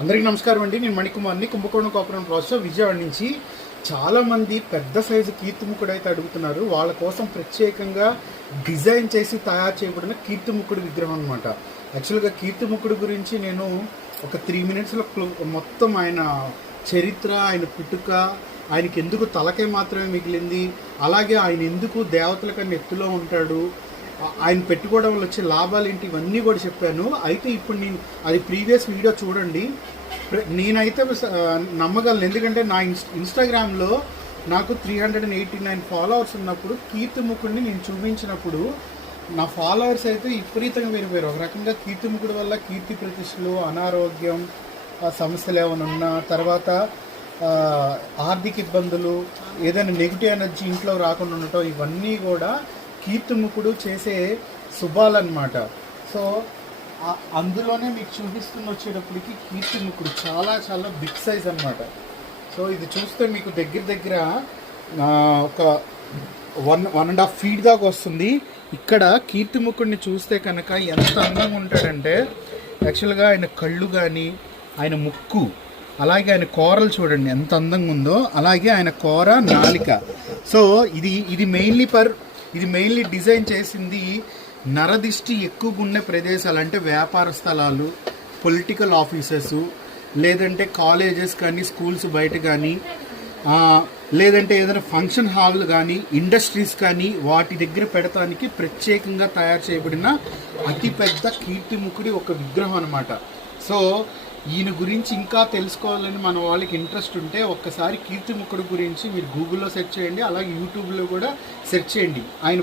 అందరికీ నమస్కారం అండి. నేను మణికుమార్ని, కుంభకోణం కోఆపరేటివ్ ప్రాసెస్ విజయవాడ నుంచి. చాలామంది పెద్ద సైజు కీర్తిముఖుడు అయితే అడుగుతున్నారు. వాళ్ళ కోసం ప్రత్యేకంగా డిజైన్ చేసి తయారు చేయబడిన కీర్తిముఖుడు విగ్రహం అనమాట. యాక్చువల్గా కీర్తిముఖుడు గురించి నేను ఒక 3 మినిట్స్లో మొత్తం ఆయన చరిత్ర, ఆయన పుట్టుక, ఆయనకి ఎందుకు తలకాయ మాత్రమే మిగిలింది, అలాగే ఆయన ఎందుకు దేవతల కన్నా ఎత్తులో ఉంటాడు, ఆయన పెట్టుకోవడం వల్ల వచ్చే లాభాలు ఏంటి, ఇవన్నీ కూడా చెప్పాను. అయితే ఇప్పుడు నేను అది ప్రీవియస్ వీడియో చూడండి. నేనైతే నమ్మగలను, ఎందుకంటే నా ఇన్స్టాగ్రామ్లో నాకు 389 ఫాలోవర్స్ ఉన్నప్పుడు కీర్తిముఖుడిని నేను చూపించినప్పుడు నా ఫాలోవర్స్ అయితే విపరీతంగా పెరిగిపోయారు. ఒక రకంగా కీర్తిముఖుడి వల్ల కీర్తి ప్రతిష్టలు, అనారోగ్యం సమస్యలు ఏమైనా ఉన్నా, తర్వాత ఆర్థిక ఇబ్బందులు, ఏదైనా నెగిటివ్ ఎనర్జీ ఇంట్లో రాకుండా ఉండటం, ఇవన్నీ కూడా కీర్తిముఖుడు చేసే శుభాలన్నమాట. సో అందులోనే మీకు చూపిస్తున్న వచ్చేటప్పటికి కీర్తిముఖుడు చాలా చాలా బిగ్ సైజ్ అన్నమాట. సో ఇది చూస్తే మీకు దగ్గర ఒక 1.5 ఫీట్ దాకా వస్తుంది. ఇక్కడ కీర్తిముఖుడిని చూస్తే కనుక ఎంత అందంగా ఉంటాడంటే, యాక్చువల్గా ఆయన కళ్ళు కానీ, ఆయన ముక్కు, అలాగే ఆయన కోరలు చూడండి ఎంత అందంగా ఉందో, అలాగే ఆయన కోర, నాలిక. సో ఇది మెయిన్లీ డిజైన్ చేసింది నరదిష్టి ఎక్కువగా ఉన్న ప్రదేశాలు, అంటే వ్యాపార స్థలాలు, పొలిటికల్ ఆఫీసెస్, లేదంటే కాలేజెస్ కానీ, స్కూల్స్ బయట కానీ, లేదంటే ఏదైనా ఫంక్షన్ హాల్ కానీ, ఇండస్ట్రీస్ కానీ, వాటి దగ్గర పెడతానికి ప్రత్యేకంగా తయారు చేయబడిన అతిపెద్ద కీర్తిముఖుడి ఒక విగ్రహం అనమాట. సో ఈయన గురించి ఇంకా తెలుసుకోవాలని మన వాళ్ళకి ఇంట్రెస్ట్ ఉంటే ఒక్కసారి కీర్తిముఖుడి గురించి మీరు గూగుల్లో సెర్చ్ చేయండి, అలాగే యూట్యూబ్లో కూడా సెర్చ్ చేయండి. ఆయన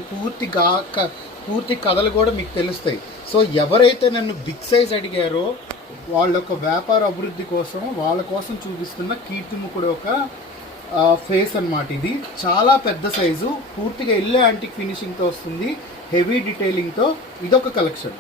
పూర్తి కథలు కూడా మీకు తెలుస్తాయి. సో ఎవరైతే నన్ను బిగ్ సైజ్ అడిగారో వాళ్ళ యొక్క వ్యాపార అభివృద్ధి కోసం, వాళ్ళ కోసం చూపిస్తున్న కీర్తిముఖుడు ఒక ఫేస్ అన్నమాట. ఇది చాలా పెద్ద సైజు, పూర్తిగా ఎల్లో యాంటిక్ ఫినిషింగ్తో వస్తుంది, హెవీ డీటెయిలింగ్తో. ఇదొక కలెక్షన్.